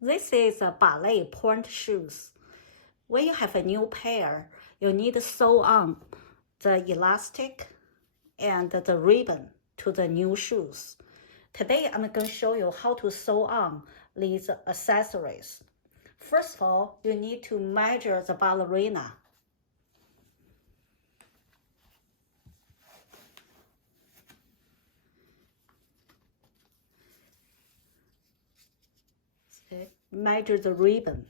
This is a ballet pointe shoes. When you have a new pair, you need to sew on the elastic and the ribbon to the new shoes. Today, I'm going to show you how to sew on these accessories. First of all, you need to measure the ballerina. Okay. Measure the ribbon.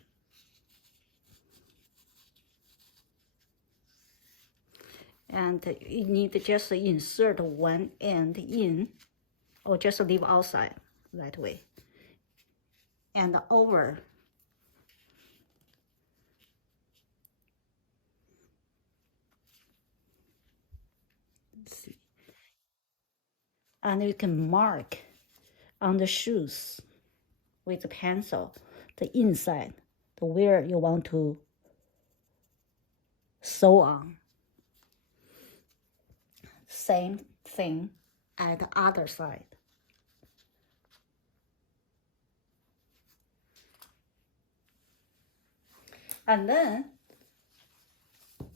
And you need to just insert one end in, or just leave outside that way. And over. Let's see. And you can mark on the shoes with a pencil, the inside, the where you want to sew on. Same thing at the other side. And then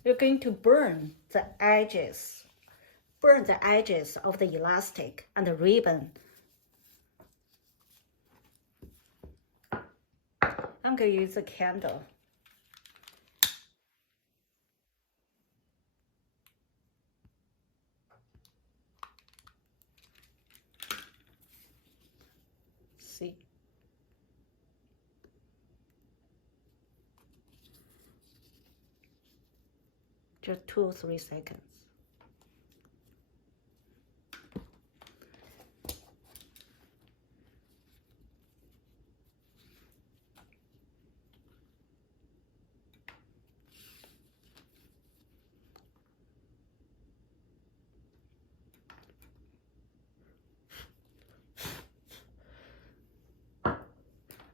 you're going to burn the edges of the elastic and the ribbon. I'm going to use a candle. See? Just 2 or 3 seconds.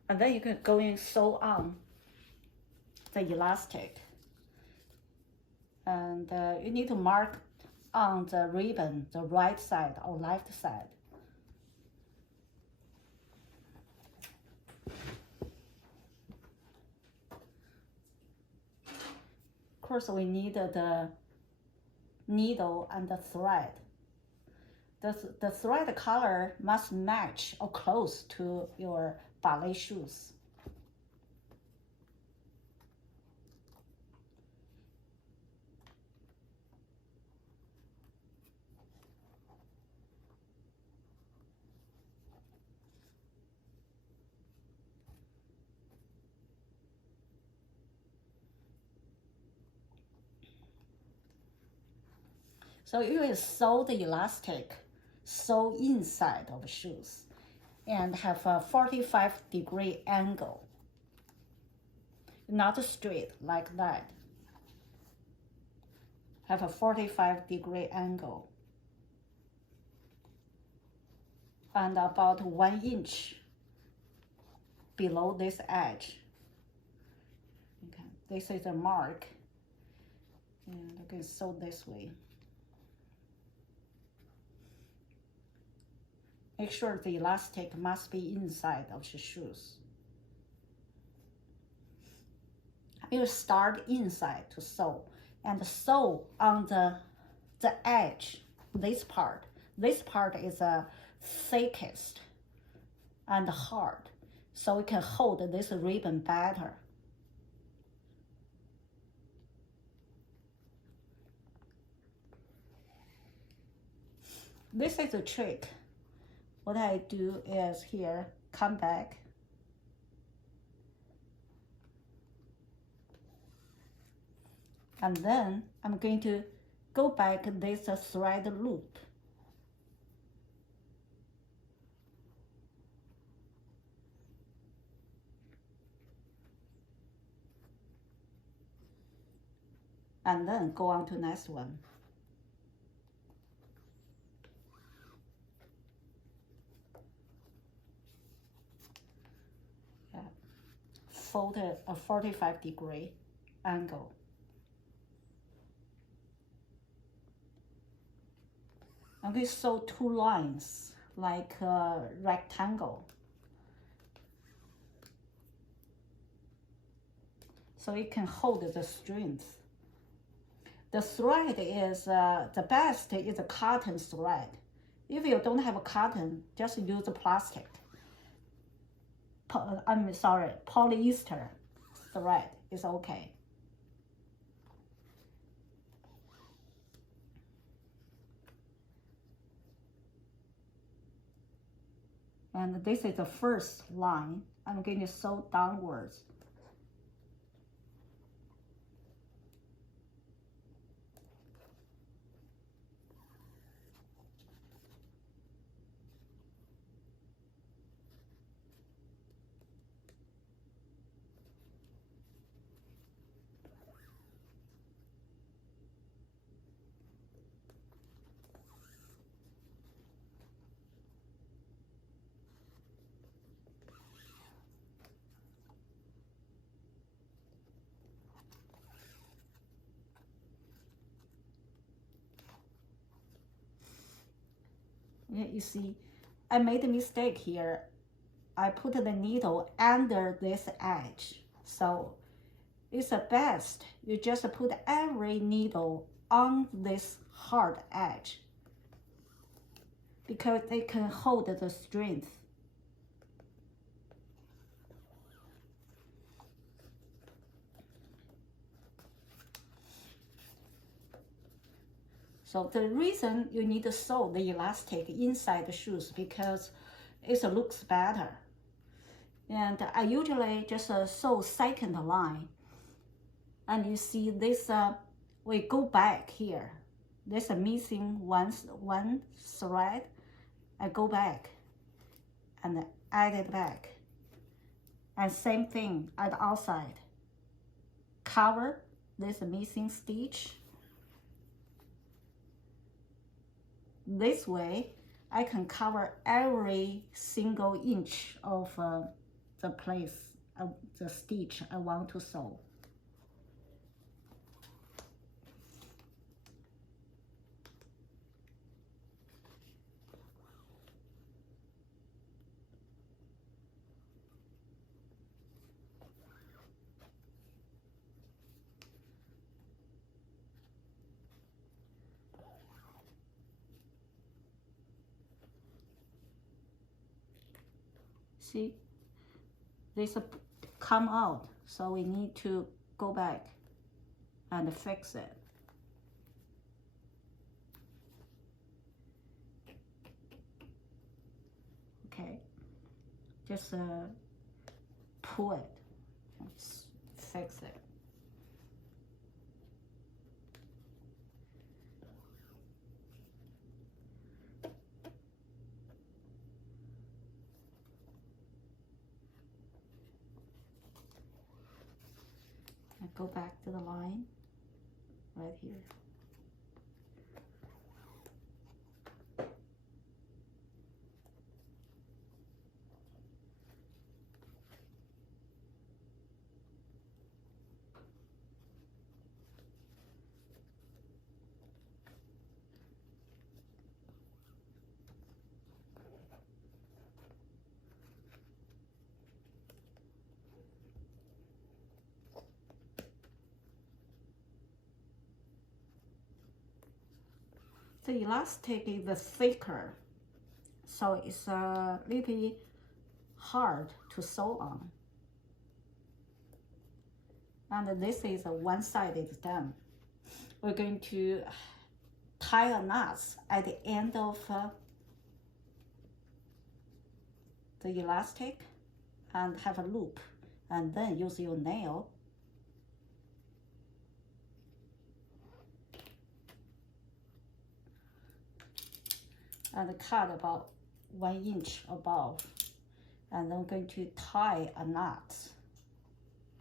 And then you can go and sew on the elastic. And you need to mark on the ribbon, the right side or left side. Of course, we need the needle and the thread. The thread color must match or close to your ballet shoes. So you will sew the elastic, sew inside of the shoes, and have a 45-degree angle. Not straight like that. Have a 45-degree angle. And about 1 inch below this edge. Okay, this is a mark. And you can sew this way. Make sure the elastic must be inside of the shoes. You start inside to sew and sew on the edge, this part. This part is the thickest and hard, so we can hold this ribbon better. This is a trick. What I do is here, come back. And then I'm going to go back this thread loop. And then go on to the next one. Fold a 45-degree angle. I'm going to sew 2 lines like a rectangle. so it can hold the strength. The thread is, the best is a cotton thread. If you don't have a cotton, just use a plastic. I'm sorry, polyester thread is okay. And this is the first line. I'm going to sew downwards. You see, I made a mistake here. I put the needle under this edge. So it's the best. You just put every needle on this hard edge because they can hold the strength. So the reason you need to sew the elastic inside the shoes because it looks better. And I usually just sew second line. And you see this, we go back here. There's a missing one thread. I go back and add it back. And same thing at the outside. Cover this missing stitch. This way, I can cover every single inch of the place, the stitch I want to sew. See, this come out, so we need to go back and fix it. Okay, just pull it, and fix it. Go back to the line right here. The elastic is thicker, so it's a little bit hard to sew on. And this is one side is done. We're going to tie a knot at the end of the elastic and have a loop, and then use your nail and cut about 1 inch above, and then we're going to tie a knot,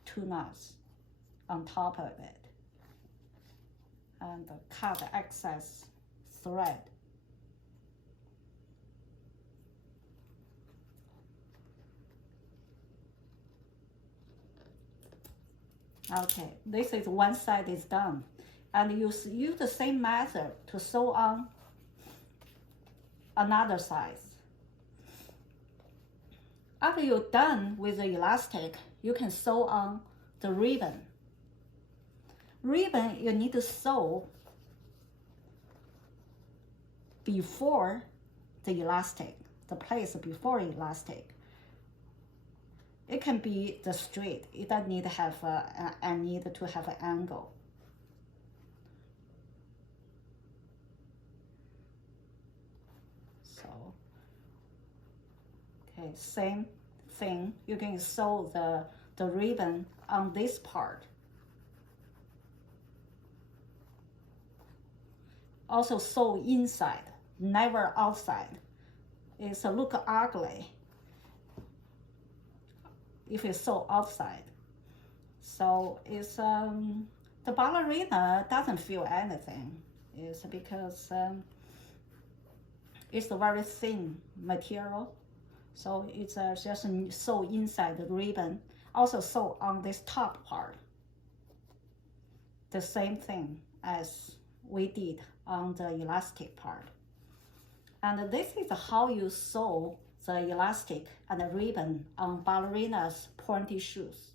2 knots on top of it, and cut the excess thread. Okay, this is one side is done, and you use the same method to sew on another side. After you're done with the elastic, you can sew on the ribbon. Ribbon, you need to sew before the elastic, the place before elastic. It can be the straight. It doesn't need to have need to have an angle. So, okay, same thing. You can sew the ribbon on this part. Also sew inside, never outside. It's look ugly if you sew outside. So it's the ballerina doesn't feel anything. It's because it's a very thin material. So it's just sew inside the ribbon. Also sew on this top part. The same thing as we did on the elastic part. And this is how you sew the elastic and the ribbon on ballerinas pointy shoes.